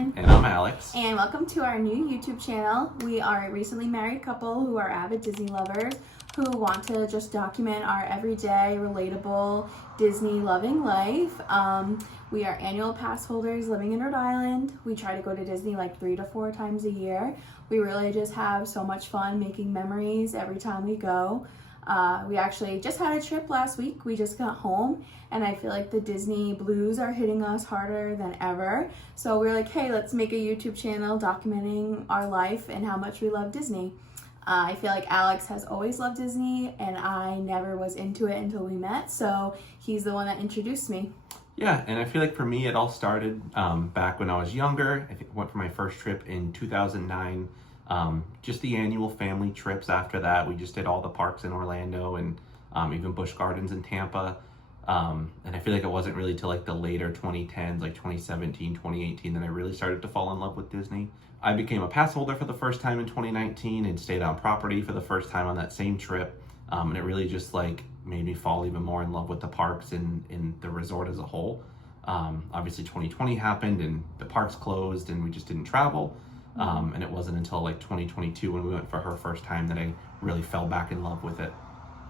Jen. And I'm Alex. And welcome to our new YouTube channel. We are a recently married couple who are avid Disney lovers who want to just document our everyday, relatable, Disney-loving life. We are annual pass holders living in Rhode Island. We try to go to Disney like 3 to 4 times a year. We really just have so much fun making memories every time we go. We actually just had a trip last week. We just got home and I feel like the Disney blues are hitting us harder than ever. So we're like, hey, let's make a YouTube channel documenting our life and how much we love Disney. I feel like Alex has always loved Disney and I never was into it until we met. So he's the one that introduced me. Yeah, and I feel like for me, it all started back when I was younger. I think I went for my first trip in 2009. Just the annual family trips after that. We just did all the parks in Orlando and even Busch Gardens in Tampa. And I feel like it wasn't really till like the later 2010s, like 2017, 2018, that I really started to fall in love with Disney. I became a pass holder for the first time in 2019 and stayed on property for the first time on that same trip. And it really just like made me fall even more in love with the parks and the resort as a whole. Obviously 2020 happened and the parks closed and we just didn't travel. And it wasn't until like 2022 when we went for her first time that I really fell back in love with it.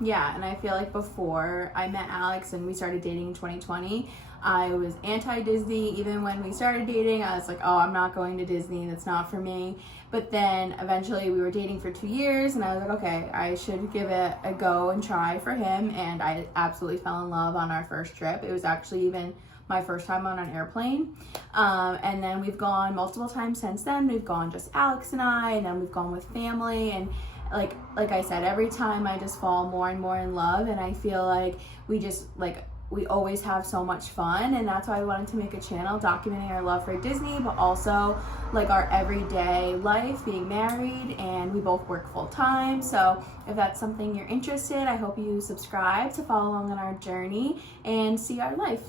Yeah, and I feel like before I met Alex and we started dating in 2020, I was anti-Disney. Even when we started dating, I was like, oh, I'm not going to Disney. That's not for me. But then eventually we were dating for 2 years and I was like, okay, I should give it a go and try for him. And I absolutely fell in love on our first trip. It was actually even my first time on an airplane. And then we've gone multiple times since then. We've gone just Alex and I, and then we've gone with family. And like I said, every time I just fall more and more in love, and I feel like we always have so much fun, and that's why I wanted to make a channel documenting our love for Disney, but also like our everyday life, being married, and we both work full time. So if that's something you're interested, I hope you subscribe to follow along on our journey and see our life.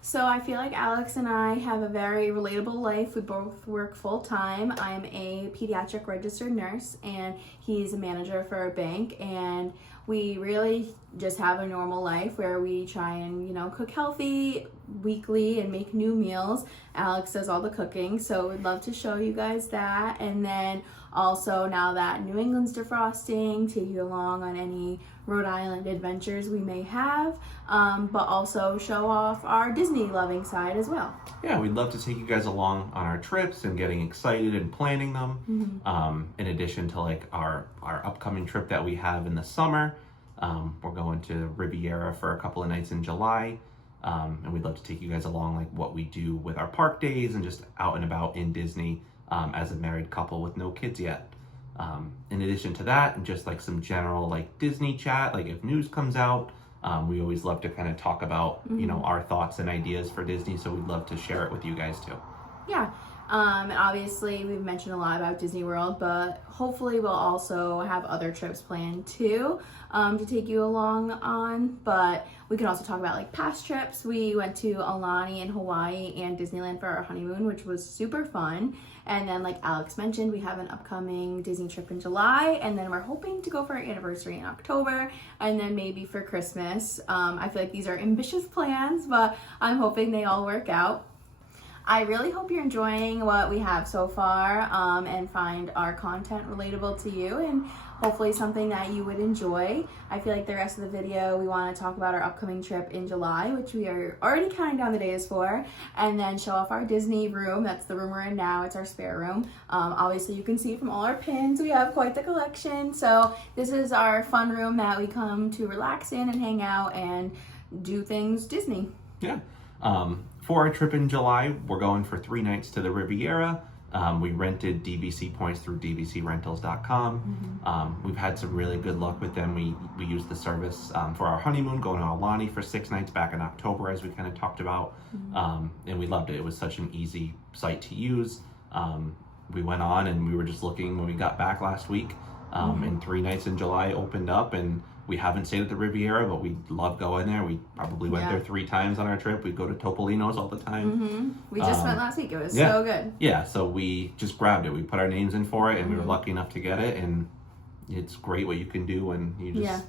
So I feel like Alex and I have a very relatable life. We both work full time. I'm a pediatric registered nurse and he's a manager for a bank, and we really just have a normal life where we try and, cook healthy weekly and make new meals. Alex does all the cooking, so we'd love to show you guys that. And then also, now that New England's defrosting, take you along on any Rhode Island adventures we may have, but also show off our Disney loving side as well. Yeah, we'd love to take you guys along on our trips and getting excited and planning them. In addition to like our upcoming trip that we have in the summer. We're going to Riviera for a couple of nights in July. And we'd love to take you guys along like what we do with our park days and just out and about in Disney as a married couple with no kids yet. In addition to that, and just like some general like Disney chat, like if news comes out, we always love to kind of talk about, our thoughts and ideas for Disney. So we'd love to share it with you guys too. Yeah. And obviously we've mentioned a lot about Disney World, but hopefully we'll also have other trips planned too, to take you along on. But we can also talk about like past trips. We went to Aulani in Hawaii and Disneyland for our honeymoon, which was super fun. And then like Alex mentioned, we have an upcoming Disney trip in July, and then we're hoping to go for our anniversary in October, and then maybe for Christmas. I feel like these are ambitious plans, but I'm hoping they all work out. I really hope you're enjoying what we have so far, and find our content relatable to you and hopefully something that you would enjoy. I feel like the rest of the video, we want to talk about our upcoming trip in July, which we are already counting down the days for, and then show off our Disney room. That's the room we're in now. It's our spare room. Obviously, you can see from all our pins, we have quite the collection. So this is our fun room that we come to relax in and hang out and do things Disney. Yeah. For our trip in July, we're going for 3 nights to the Riviera. We rented DVC points through dvcrentals.com. We've had some really good luck with them. We used the service for our honeymoon, going to Aulani for 6 nights back in October, as we kind of talked about. And we loved it. It was such an easy site to use. We went on and we were just looking when we got back last week. And 3 nights in July opened up, and we haven't stayed at the Riviera, but we love going there. We probably went there 3 times on our trip. We go to Topolino's all the time. We just went last week. It was so good. Yeah, so we just grabbed it. We put our names in for it, and we were lucky enough to get it. And it's great what you can do when you just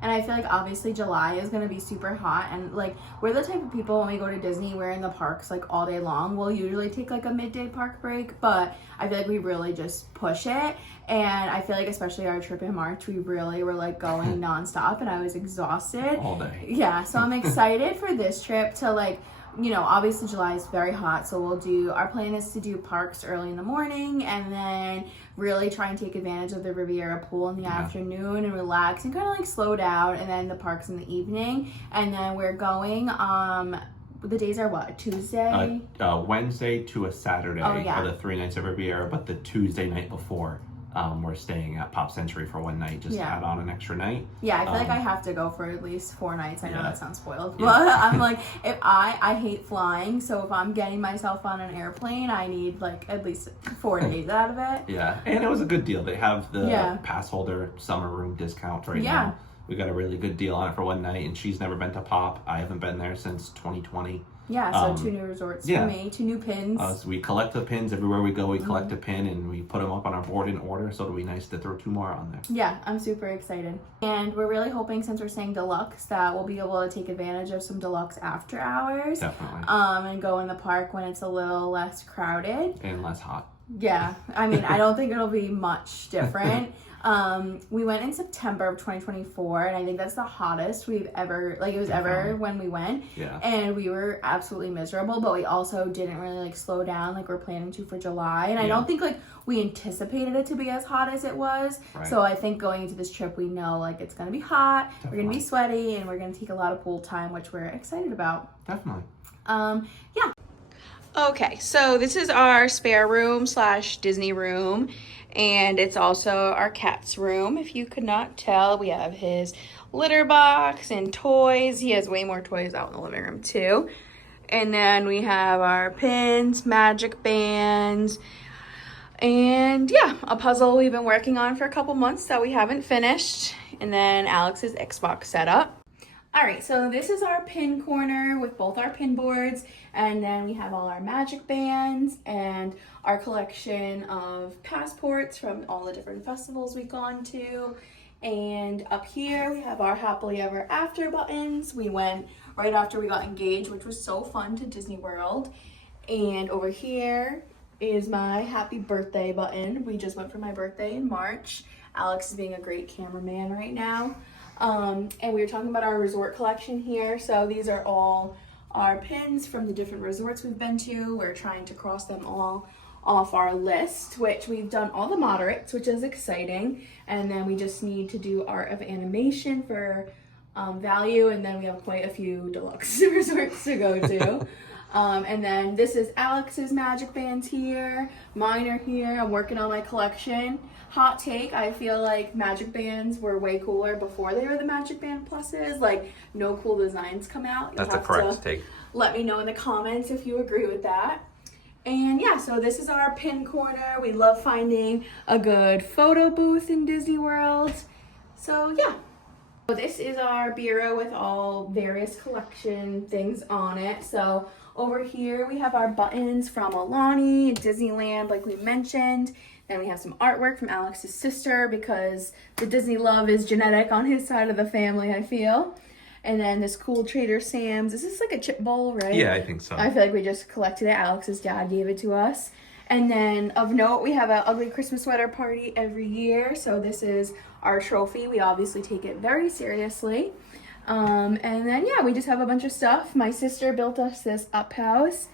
And I feel like obviously July is going to be super hot, and like we're the type of people when we go to Disney, we're in the parks like all day long. We'll usually take like a midday park break, but I feel like we really just push it. And I feel like especially our trip in March, we really were like going nonstop, and I was exhausted. All day. Yeah, so I'm excited for this trip to like, you know, obviously July is very hot, so our plan is to do parks early in the morning and then really try and take advantage of the Riviera pool in the afternoon and relax and kind of like slow down, and then the parks in the evening. And then we're going, the days are what, Tuesday? Wednesday to a Saturday are the 3 nights of Riviera, but the Tuesday night before, we're staying at Pop Century for one night, just to add on an extra night. Yeah, I feel like I have to go for at least 4 nights. I know that sounds spoiled, but I'm like, if I hate flying, so if I'm getting myself on an airplane, I need like at least 4 days out of it. Yeah, and it was a good deal. They have the pass holder summer room discount right now. We got a really good deal on it for one night, and she's never been to Pop. I haven't been there since 2020. Yeah, so 2 new resorts for me, 2 new pins. So we collect the pins everywhere we go. We collect a pin and we put them up on our board in order, so it'll be nice to throw 2 more on there. Yeah, I'm super excited. And we're really hoping, since we're staying deluxe, that we'll be able to take advantage of some deluxe after hours. Definitely. And go in the park when it's a little less crowded. And less hot. Yeah, I mean, I don't think it'll be much different. We went in September of 2024, and I think that's the hottest we've ever, like it was ever when we went. Yeah. And we were absolutely miserable, but we also didn't really like slow down like we're planning to for July. And I don't think like we anticipated it to be as hot as it was. Right. So I think going into this trip, we know like it's going to be hot, we're going to be sweaty, and we're going to take a lot of pool time, which we're excited about. Definitely. Yeah. Okay, so this is our spare room / Disney room, and it's also our cat's room. If you could not tell, we have his litter box and toys. He has way more toys out in the living room too. And then we have our pins, magic bands, and yeah, a puzzle we've been working on for a couple months that we haven't finished. And then Alex's Xbox setup. All right, so this is our pin corner with both our pin boards, and then we have all our magic bands and our collection of passports from all the different festivals we've gone to. And up here we have our happily ever after buttons. We went right after we got engaged, which was so fun, to Disney World. And over here is my happy birthday button. We just went for my birthday in March. Alex is being a great cameraman right now. And we were talking about our resort collection here. So these are all our pins from the different resorts we've been to. We're trying to cross them all off our list, which we've done all the moderates, which is exciting. And then we just need to do Art of Animation for value. And then we have quite a few deluxe resorts to go to. And then this is Alex's magic bands here. Mine are here. I'm working on my collection. Hot take, I feel like magic bands were way cooler before they were the magic band pluses. Like, no cool designs come out. That's a correct take. Let me know in the comments if you agree with that. And yeah, so this is our pin corner. We love finding a good photo booth in Disney World. So yeah. So this is our bureau with all various collection things on it. So over here we have our buttons from Alani, Disneyland, like we mentioned. Then we have some artwork from Alex's sister, because the Disney love is genetic on his side of the family, I feel. And then this cool Trader Sam's. Is this like a chip bowl, right? Yeah, I think so. I feel like we just collected it. Alex's dad gave it to us. And then of note, we have an ugly Christmas sweater party every year. So this is our trophy. We obviously take it very seriously. And then, yeah, we just have a bunch of stuff. My sister built us this up house.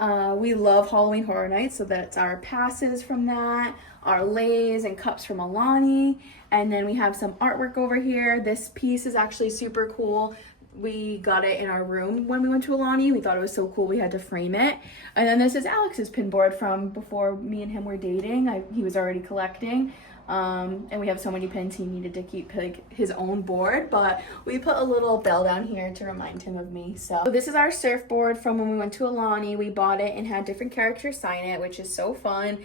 We love Halloween Horror Nights, so that's our passes from that, our leis and cups from Alani, and then we have some artwork over here. This piece is actually super cool. We got it in our room when we went to Alani. We thought it was so cool we had to frame it. And then this is Alex's pin board from before me and him were dating. He was already collecting. And we have so many pins, he needed to keep like his own board, but we put a little bell down here to remind him of me. So this is our surfboard from when we went to Alani. We bought it and had different characters sign it, which is so fun.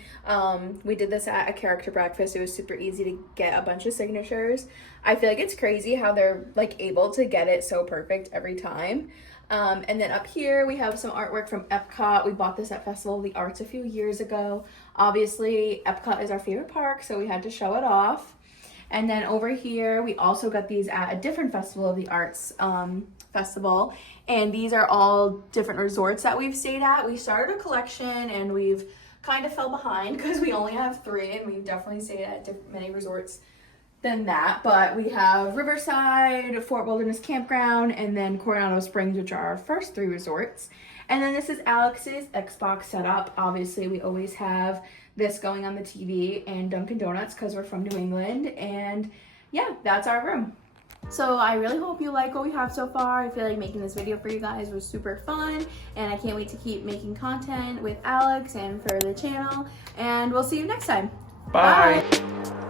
We did this at a character breakfast. It was super easy to get a bunch of signatures. I feel like it's crazy how they're like able to get it so perfect every time. And then up here we have some artwork from Epcot. We bought this at Festival of the Arts a few years ago. Obviously, Epcot is our favorite park, so we had to show it off. And then over here, we also got these at a different Festival of the Arts festival. And these are all different resorts that we've stayed at. We started a collection and we've kind of fell behind because we only have 3, and we've definitely stayed at many resorts than that. But we have Riverside, Fort Wilderness Campground, and then Coronado Springs, which are our first 3 resorts. And then this is Alex's Xbox setup. Obviously, we always have this going on the TV, and Dunkin' Donuts because we're from New England. And yeah, that's our room. So I really hope you like what we have so far. I feel like making this video for you guys was super fun, and I can't wait to keep making content with Alex and for the channel. And we'll see you next time. Bye. Bye.